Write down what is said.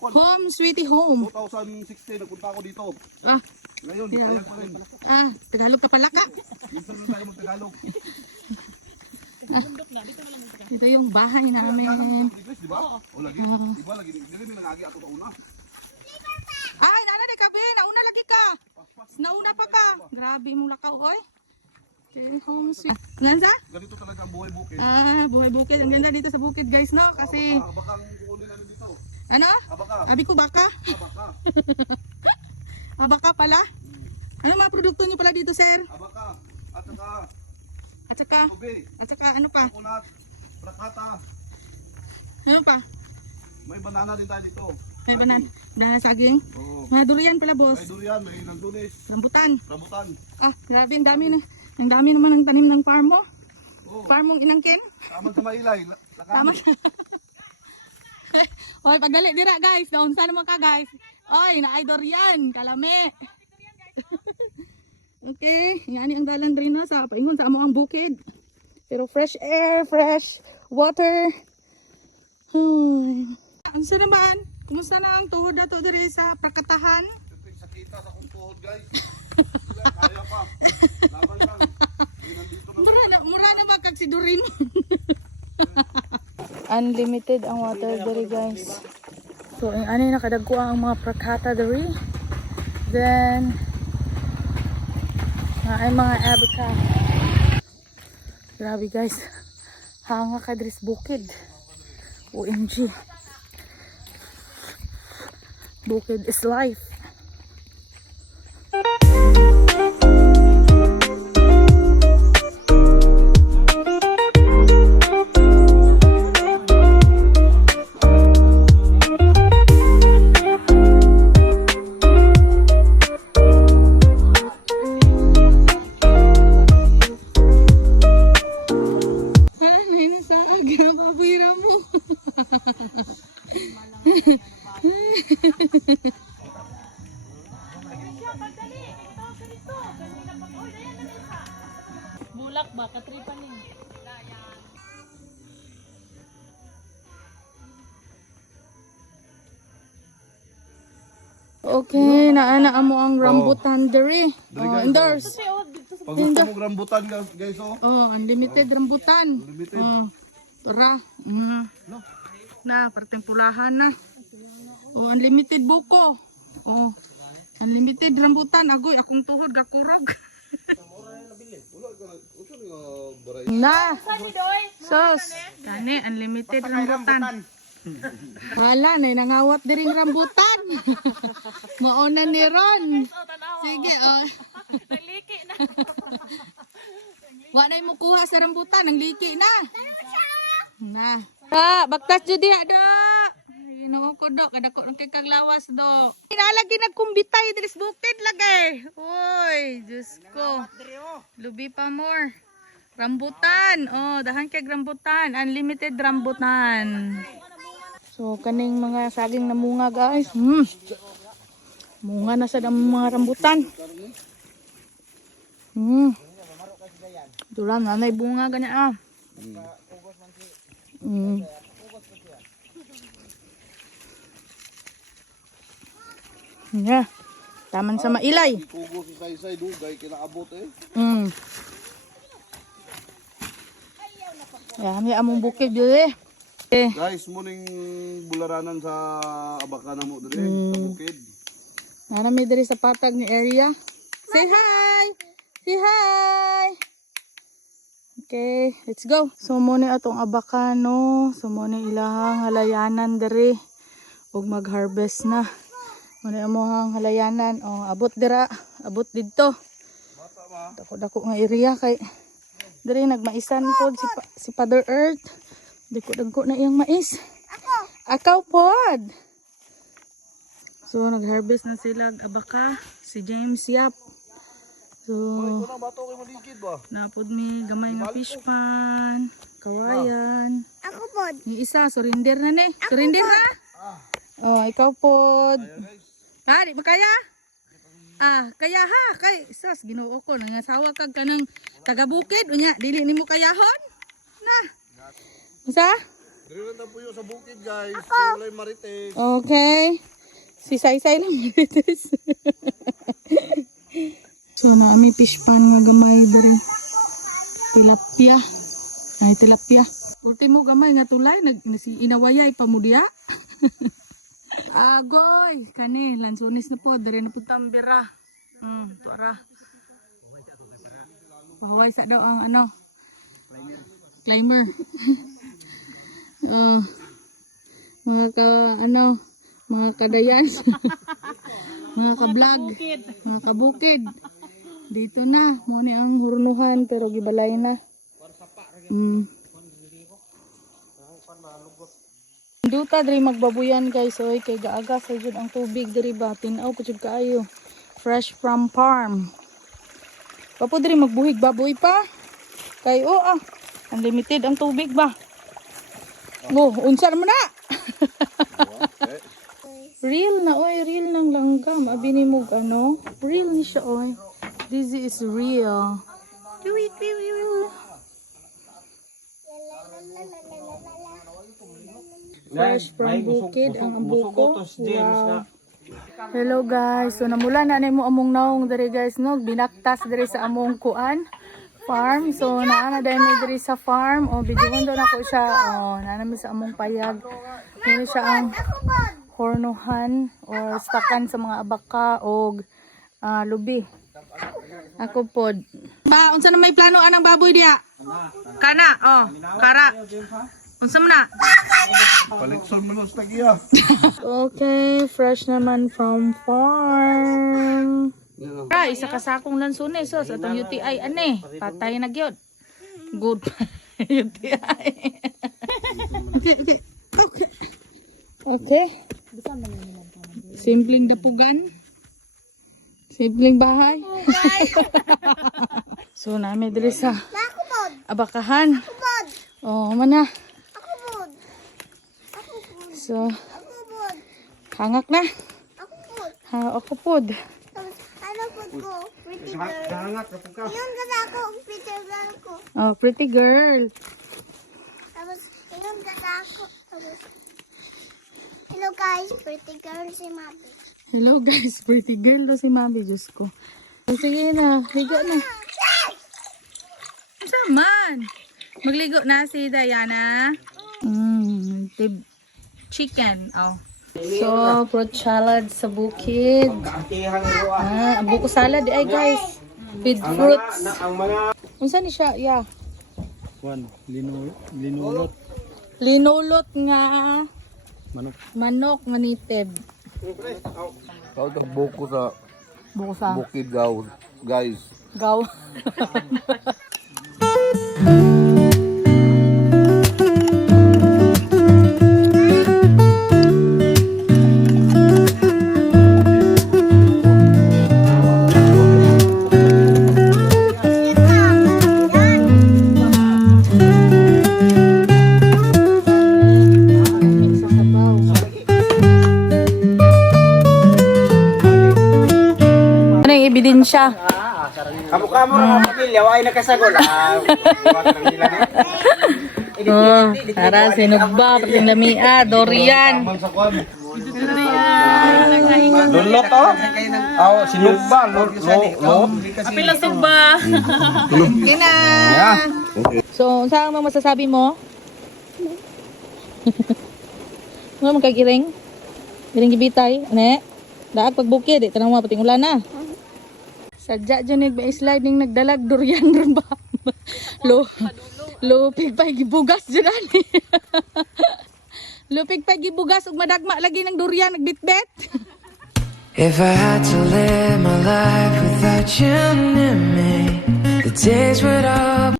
Home, sweetie home. 2016, nagpunta ako dito. Ah, Ngayon, yeah. kaya pa rin. Tagalog ka pala ka. Minsan na tayo mag-Tagalog. Ito yung bahay namin. Di ba? O lagi, di ba? Lagi, hindi rin nangagi ako sa una. Ay, nana de kabe, nauna lagi ka. Nauna pa ka. Grabe mong lakaw, oy. Okay, home sweet. Gansa? Ganito talaga ang buhay bukid. Buhay bukid. Ang ganda dito sa bukid, guys, no? Kasi, Abaka ang kukunin namin dito. ano? Abaka. Abi ko baka? Abaka. Baka pala? Ano mga produkto niyo pala dito, sir? Abaka. At saka, Tubig. ano pa? Coconut. Prakata. Ano pa? May banana din tayo dito. May banana saging. Oo. Mga durian pala, boss. May durian, may nagdulis. Rambutan. Rambutan. Grabe, ang dami na. Ang dami naman ng tanim ng farm mo. Oo. Farm mong inangkin. Tama sa mailay. Tama. Oy, pagdali dira, guys. Naunsa naman ka, guys. Oy, naay durian. Kalame. Okay, yan ang dalan rin na sa paingon sa amo ang bukid. Pero fresh air, fresh water. Ang naman, kumusta na ang tuhod nato diri sa Prakatahan? Siyempre, sakita sa kong tuhod, guys. Kaya pa. Laban lang. Nandito na. Mura na ba kag si Durin? Unlimited ang water diri, guys. So, ano nakadagko ang mga Prakata diri. Then, ay mga abaka. Grabe, guys. Hanga ka diri sa bukid. OMG. Bukid is life. Bulak ba? Katripan din. Okay, naana mo ang rambutan diri. Endorse. Pag gusto mong rambutan, guys, Unlimited rambutan. Unlimited. Tara. Na, parteng pulahan na. Unlimited buko. Unlimited rambutan. Agoy, akong tuhod gakurog. Na. Sos. Kani, unlimited rambutan. Hala, na nangawat diring rambutan. Mauna ni Ron. Sige, nagliki na. Wa na mo kuha sa rambutan, ang liki na. Na. Baktas jud diha, Dok. Ginawa ko, Dok. Kada ko ng kay kaglawas, Dok. Inalagi nagkumbitay diri sa bukid lagay. Uy, Diyos ko. Lubi pa more. Rambutan. Dahan kay rambutan. Unlimited rambutan. So, kaning mga saging na munga, guys. Munga na sa mga rambutan. Ito lang, nanay bunga ganyan. Yeah. Taman sa mailay. Kugo sa say dugay kinaabot eh. Yan, among bukid dili. Guys, muning bularanan sa abaka na mo diri sa bukid. Narami diri sa patag ni area. Say hi! Say hi! Okay, let's go. So muna atong abaka, no. So muna ilahang halayanan diri. Ug mag-harvest na. Muna amohang halayanan. Abot dira. Abot didto. Dako-dako nga area kay diri nagmaisan pod si Father Earth. Dako-dako na iyang mais. Akaw pod. So nag-harvest na sila abaka. Si James Yap. So napod mi gamay na fish pan, kawayan. Ako pod. Yung isa surrender na ni. Surrender na? Ikaw pod. Di ba kaya? Kaya ha, kay sas Ginoo ko nangasawa kag kanang taga-bukid unya dili nimo kayahon. Na. Usa? Dito lang tayo puyo sa bukid guys. Walay marites. Okay. Si Saysay lang marites. So na may fish pan nga gamay diri. Tilapia. Ay tilapia. Ultimo gamay nga tulay si inawayay pamudya. Agoy kani lansunis na po diri na pud tambira. Tuara. Pahaway sa daw ang ano. Climber. Mga mga kadayan. Mga ka-vlog. Mga kabukid. Dito na. Muna ang hurnuhan pero gibalay na. Duta diri magbabuyan guys. Oy kay gaaga sa jud ang tubig diri ba. Tinaw pa jud kaayo. Fresh from farm. Papo diri magbuhig baboy pa. Kay unlimited ang tubig ba. Unsa naman na? Real na oy, real ng langgam. Abi ni mo ano? Real ni siya oy. This is real. Fresh from bukid ang ambuko. Wow. Hello guys. So namula na mo among naong diri guys no. Binaktas diri sa among kuan farm. So naana dai mi diri sa farm. Bidyuhon do nako siya. Naana mi sa among payag. Dili siya ang hornuhan or stakan sa mga abaka o lubi. Ako pod. Ba, unsa na may plano anang baboy diya? Kana, kara. Unsa man na? Palikson mo los tagiya. Okay, fresh naman from farm. Isa ka sakong lansunes so sa atong UTI ane, patay na gyud. Good UTI. Okay. Simpleng dapugan. Simpleng bahay. So namin diri sa abakahan. Mana. So hangak na. Ako pod. Ano pod ko? Pretty girl. Hangak ka ka. Yun kasi ako, pretty girl ko. Pretty girl. Tapos, yun kasi ako. Tapos, hello guys, pretty girl si Mami. Hello guys, pretty girl to si Mami, Diyos ko. Sige na, ligo na. Saman. Magligo na si Diana. Chicken. So, fruit salad sa bukid. Buko salad ay guys. With fruits. Unsa ni siya? Yeah. Linulot. Linulot nga Manok. manitib. Tawag ka buko sa Buko sa bukid daw, guys. gaw. Ano yung ebidensya? Kamukha mo rin ang pamilya, ay nakasagol. Tara, sinugba, pating lamia, Dorian. Lulot to? Sinugba, lulot. Apila sugba. Kina. So, saan mo masasabi mo? Ano magkagiring? Giring gibitay, ane? Daag pagbukid, tanong mo pating ulan na. Sadya dyan nag-slide ning nagdalag durian ron ba? Lupig pa gibugas dyan ani. Lupig pa gibugas ug madagma lagi ng durian nagbitbit. If I had to live my life without you near me, the days would all